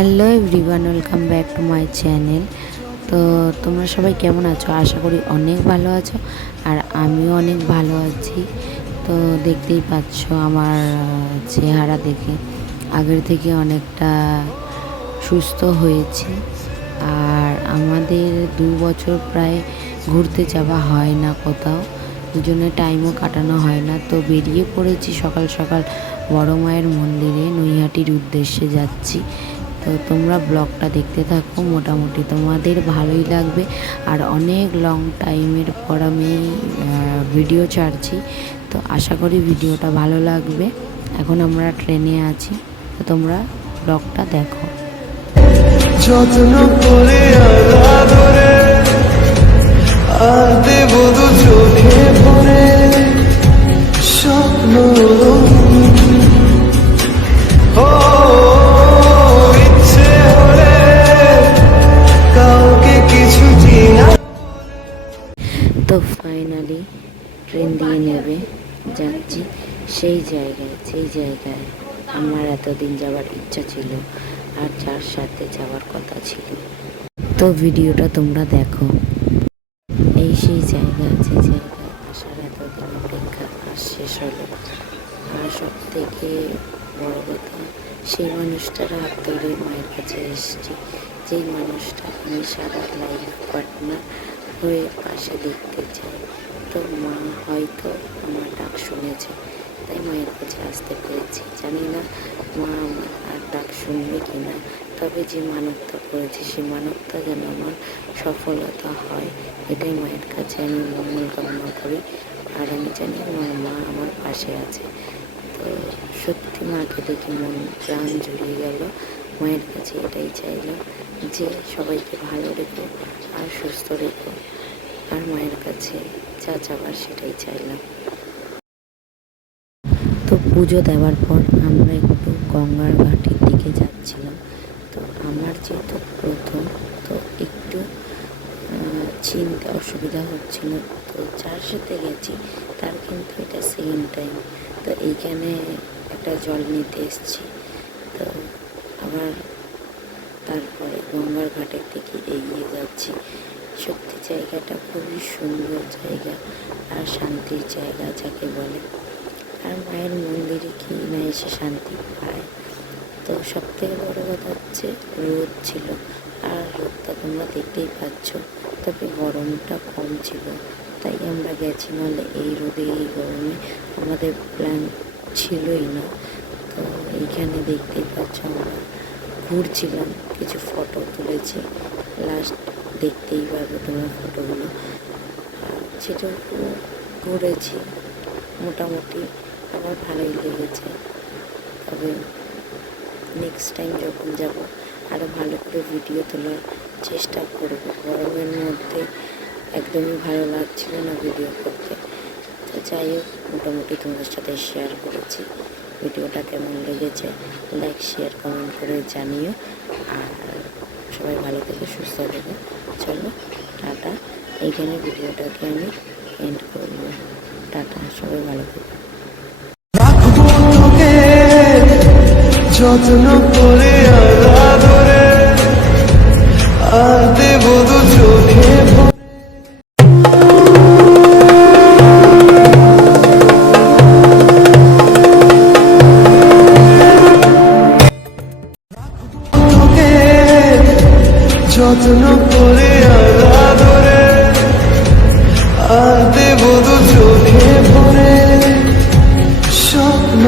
Hello everyone, welcome back to my channel. তো তোমরা সবাই কেমন আছো? আশা করি অনেক ভালো আছো, আর আমিও অনেক ভালো আছি। তো দেখতেই পাচ্ছ আমার চেহারা দেখে আগের থেকে অনেকটা সুস্থ হয়েছি। আর আমাদের 2 বছর প্রায় ঘুরতে যাওয়া হয় না কোথাও, দুজনে টাইমও কাটানো হয় না। তো বেরিয়ে পড়েছি সকাল সকাল বড় মায়ের মন্দিরে, নৈহাটির উদ্দেশ্যে যাচ্ছি। তো তোমরা ব্লগটা দেখতে থাকো, মোটামুটি তোমাদের ভালোই লাগবে। আর অনেক লং টাইমের পর আমি ভিডিও ছাড়ছি, তো আশা করি ভিডিওটা ভালো লাগবে। এখন আমরা ট্রেনে আছি, তো তোমরা ব্লগটা দেখো। যত্ন করে আদরে আর দেব দু চোখে ভরে স্বপ্ন ইচ্ছে হলে কাউকে কিছু চিনা। তো ফাইনালি ট্রেন দিয়ে নেবে যাচ্ছি সেই জায়গায় আমার এতদিন যাওয়ার ইচ্ছা ছিল, আর যার সাথে যাওয়ার কথা ছিল। তো ভিডিওটা তোমরা দেখো। এই সেই জায়গা, যে জায়গায় আসার এতদিন অপেক্ষা আজ শেষ হলো। আর সব থেকে বড় কথা, সেই মানুষটার হাত ধরে মায়ের কাছে এসেছি, যেই মানুষটা আমি সারা লাইফ পার্টনার হয়ে পাশে দেখতে চাই। তো মা হয়তো আমার ডাক শুনেছে, তাই মায়ের কাছে আসতে পেরেছি। জানি না মা আমার আর ডাক শুনবে কি না, তবে যে মানবতা করেছি সেই মানবতা যেন আমার সফলতা হয়, এটাই মায়ের কাছে আমি মঙ্গল কামনা করি। আর আমি জানি আমার মা আমার পাশে আছে। তো সত্যি মাকে দেখে মন প্রাণ জুড়িয়ে গেল। মায়ের কাছে এটাই চাইলাম যে সবাইকে ভালো রেখো আর সুস্থ রেখো, আর মায়ের কাছে যা চাবার সেটাই চাইলাম। তো পুজো দেওয়ার পর আমরা একটু গঙ্গার ঘাটের দিকে যাচ্ছিলাম। তো আমার যেহেতু প্রথম, তো একটু চিনতে অসুবিধা হচ্ছিল। তো যার সাথে গেছি তার কিন্তু এটা সেকেন্ড টাইম। তো এইখানে একটা জল নিতে এসেছি। তো আবার তারপরে গঙ্গার ঘাটের দিকে এগিয়ে যাচ্ছি। সত্যি জায়গাটা খুবই সুন্দর জায়গা আর শান্তির জায়গা যাকে বলে। আর মায়ের মন্দিরে কি না এসে শান্তি পায়। তো সব থেকে বড়ো কথা হচ্ছে রোদ ছিল, আর রোদটা তোমরা দেখতেই পাচ্ছ, তবে গরমটা কম ছিল, তাই আমরা গেছি। নাহলে এই রোদে এই গরমে আমাদের প্ল্যান ছিলই না। তো এইখানে দেখতেই পাচ্ছ আমরা ঘুরছিলাম, কিছু ফটো তুলেছি, লাস্ট দেখতেই পারবে তোমরা ফটোগুলো। আর যেটুকু ঘুরেছি মোটামুটি আমার ভালোই লেগেছে। তবে নেক্সট টাইম যখন যাব আরও ভালো করে ভিডিও তোলার চেষ্টা করব। গরমের মধ্যে একদমই ভালো লাগছিল না ভিডিও করতে। তো যাই হোক, মোটামুটি তোমাদের সাথে শেয়ার করেছি। ভিডিওটা কেমন লেগেছে লাইক শেয়ার কমেন্ট করে জানিও। আর সবাই ভালো থেকে সুস্থ থেকে চলো টাটা। এইখানে ভিডিওটাকে আমি এন্ড করব। টাটা, সবাই ভালো থেকে। যত্ন করে আদরে আর দেব দু চোখে যত্ন করে আদরে আর দেব দু চোখে ভরে স্বপ্ন